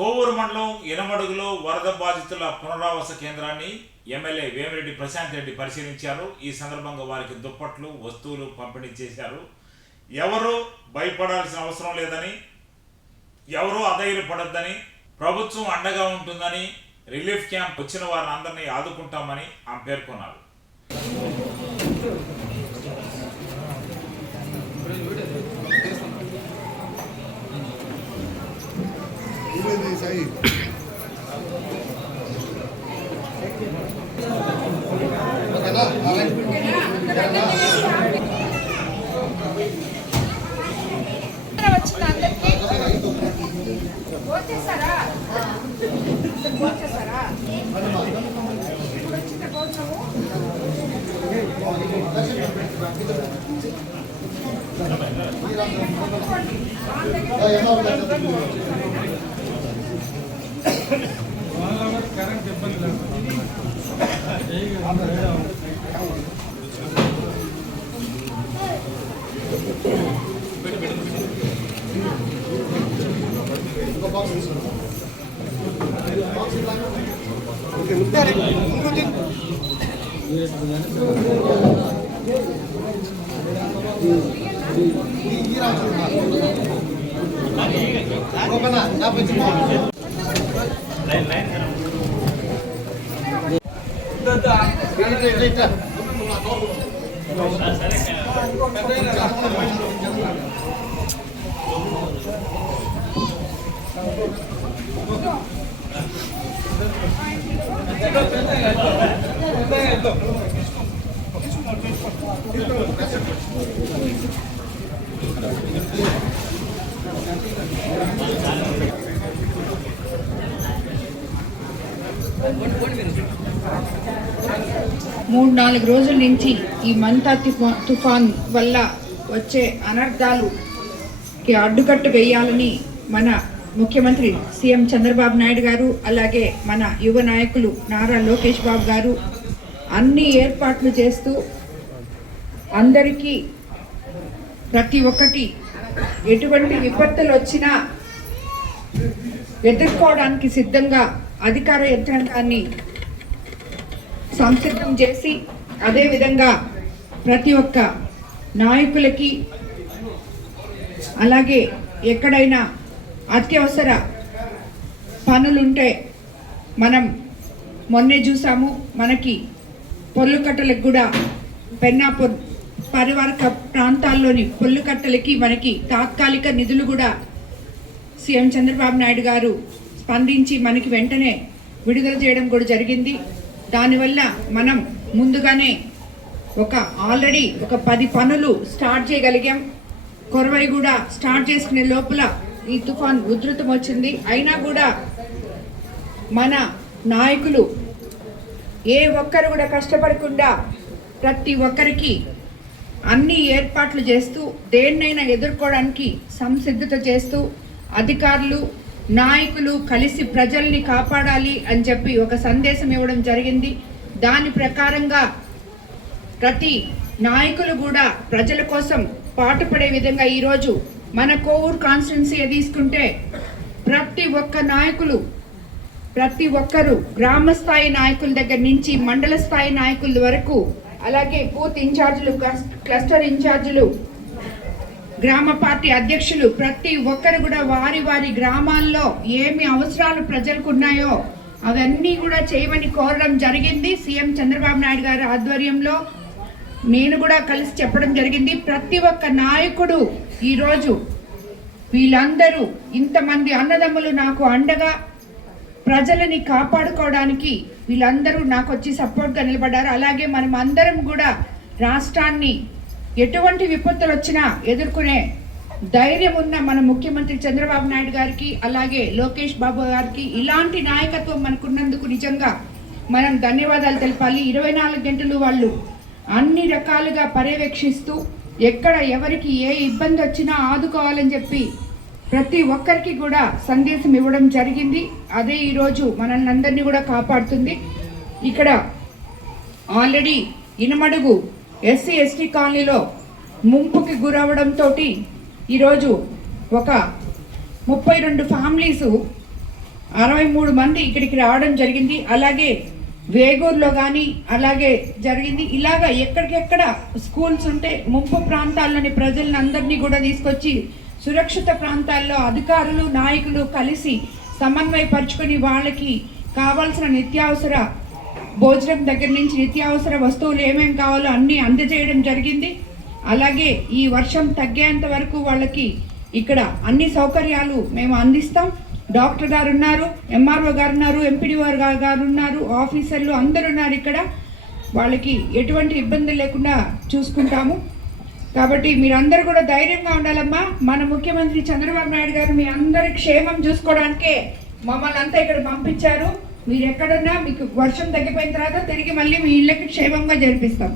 కోవూరు మండలం ఇనమడుగులో వరద బాధితుల పునరావాస కేంద్రాన్ని ఎమ్మెల్యే వేమిరెడ్డి ప్రశాంత్ రెడ్డి పరిశీలించారు. ఈ సందర్భంగా వారికి దుప్పట్లు వస్తువులు పంపిణీ చేశారు. ఎవరు భయపడాల్సిన అవసరం లేదని ఎవరూ అధైర్యపడొద్దని ప్రభుత్వం అండగా ఉంటుందని రిలీఫ్ క్యాంప్ వచ్చిన వారిని అందరినీ ఆదుకుంటామని ఆమె పేర్కొన్నారు. ఇదేంటి సాయి ఓకేనా? వచ్చేసారా వచ్చేసారా ఇప్పుడు వచ్చింది భోజనము ఓకేనా నా పెద్ద మూడు నాలుగు రోజుల నుంచి ఈ మంతా తుఫాన్ వల్ల వచ్చే అనర్థాలుకి అడ్డుకట్టు వేయాలని మన ముఖ్యమంత్రి సీఎం చంద్రబాబు నాయుడు గారు అలాగే మన యువ నాయకులు నారా లోకేష్ బాబు గారు అన్ని ఏర్పాట్లు చేస్తూ అందరికీ ప్రతి ఒక్కటి ఎటువంటి విపత్తులు వచ్చినా ఎదుర్కోవడానికి సిద్ధంగా అధికార యంత్రాంగాన్ని సంసిద్ధం చేసి అదేవిధంగా ప్రతి ఒక్క నాయకులకి అలాగే ఎక్కడైనా అత్యవసర పనులుంటే మనం మొన్నే చూసాము మనకి పొల్లుకట్టలకు కూడా పెన్నాపూర్ పరివారక ప్రాంతాల్లోని పొల్లుకట్టలకి మనకి తాత్కాలిక నిధులు కూడా సీఎం చంద్రబాబు నాయుడు గారు స్పందించి మనకి వెంటనే విడుదల చేయడం కూడా జరిగింది. దానివల్ల మనం ముందుగానే ఒక ఆల్రెడీ ఒక పది పనులు స్టార్ట్ చేయగలిగాం. కొరవై కూడా స్టార్ట్ చేసుకునే లోపల ఈ తుఫాన్ ఉధృతం వచ్చింది. అయినా కూడా మన నాయకులు ఏ ఒక్కరు కూడా కష్టపడకుండా ప్రతి ఒక్కరికి అన్ని ఏర్పాట్లు చేస్తూ దేన్నైనా ఎదుర్కోవడానికి సంసిద్ధత చేస్తూ అధికారులు నాయకులు కలిసి ప్రజల్ని కాపాడాలి అని చెప్పి ఒక సందేశం ఇవ్వడం జరిగింది. దాని ప్రకారంగా ప్రతి నాయకులు కూడా ప్రజల కోసం పాటుపడే విధంగా ఈరోజు మన కోవూరు కాన్స్టిట్యున్సీ తీసుకుంటే ప్రతి ఒక్క నాయకులు ప్రతి ఒక్కరు గ్రామ స్థాయి నాయకుల దగ్గర నుంచి మండల స్థాయి నాయకుల వరకు అలాగే బూత్ ఇన్ఛార్జీలు క్లస్- క్లస్టర్ ఇన్ఛార్జీలు గ్రామ పార్టీ అధ్యక్షులు ప్రతి ఒక్కరు కూడా వారి వారి గ్రామాల్లో ఏమి అవసరాలు ప్రజలకు ఉన్నాయో అవన్నీ కూడా చేయమని కోరడం జరిగింది. సీఎం చంద్రబాబు నాయుడు గారి ఆధ్వర్యంలో నేను కూడా కలిసి చెప్పడం జరిగింది. ప్రతి ఒక్క నాయకుడు ఈరోజు వీళ్ళందరూ ఇంతమంది అన్నదమ్ములు నాకు అండగా ప్రజలని కాపాడుకోవడానికి వీళ్ళందరూ నాకు వచ్చి సపోర్ట్గా నిలబడ్డారు. అలాగే మనం అందరం కూడా రాష్ట్రాన్ని ఎటువంటి విపత్తులు వచ్చినా ఎదుర్కొనే ధైర్యం ఉన్న మన ముఖ్యమంత్రి చంద్రబాబు నాయుడు గారికి అలాగే లోకేష్ బాబు గారికి ఇలాంటి నాయకత్వం మనకున్నందుకు నిజంగా మనం ధన్యవాదాలు తెలపాలి. ఇరవై నాలుగు గంటలు వాళ్ళు అన్ని రకాలుగా పర్యవేక్షిస్తూ ఎక్కడ ఎవరికి ఏ ఇబ్బంది వచ్చినా ఆదుకోవాలని చెప్పి ప్రతి ఒక్కరికి కూడా సందేశం ఇవ్వడం జరిగింది. అదే ఈరోజు మనల్ని అందరినీ కూడా కాపాడుతుంది. ఇక్కడ ఆల్రెడీ ఇనమడుగు ఎస్సీ ఎస్టీ కాలనీలో ముంపుకి గురవడంతో ఈరోజు ఒక ముప్పై రెండు ఫ్యామిలీసు అరవై మూడు మంది ఇక్కడికి రావడం జరిగింది. అలాగే వేగూరులో కానీ అలాగే జరిగింది. ఇలాగ ఎక్కడికెక్కడ స్కూల్స్ ఉంటే ముంపు ప్రాంతాల్లోని ప్రజలను అందరినీ కూడా తీసుకొచ్చి సురక్షిత ప్రాంతాల్లో అధికారులు నాయకులు కలిసి సమన్వయపరుచుకొని వాళ్ళకి కావాల్సిన నిత్యావసర భోజనం దగ్గర నుంచి నిత్యావసర వస్తువులు ఏమేమి కావాలో అన్నీ అందజేయడం జరిగింది. అలాగే ఈ వర్షం తగ్గేంత వరకు వాళ్ళకి ఇక్కడ అన్ని సౌకర్యాలు మేము అందిస్తాం. డాక్టర్ గారు ఉన్నారు ఎంఆర్ఓ గారు ఉన్నారు ఎంపీడీఓ గారు ఉన్నారు ఆఫీసర్లు అందరు ఉన్నారు ఇక్కడ. వాళ్ళకి ఎటువంటి ఇబ్బంది లేకుండా చూసుకుంటాము. కాబట్టి మీరందరూ కూడా ధైర్యంగా ఉండాలమ్మా. మన ముఖ్యమంత్రి చంద్రబాబు నాయుడు గారు మీ అందరి క్షేమం చూసుకోవడానికే మమ్మల్ని అంతా ఇక్కడ పంపించారు. మీరు ఎక్కడున్నా మీకు వర్షం తగ్గిపోయిన తర్వాత తిరిగి మళ్ళీ మీ ఇళ్ళకి క్షేమంగా జరిపిస్తాం.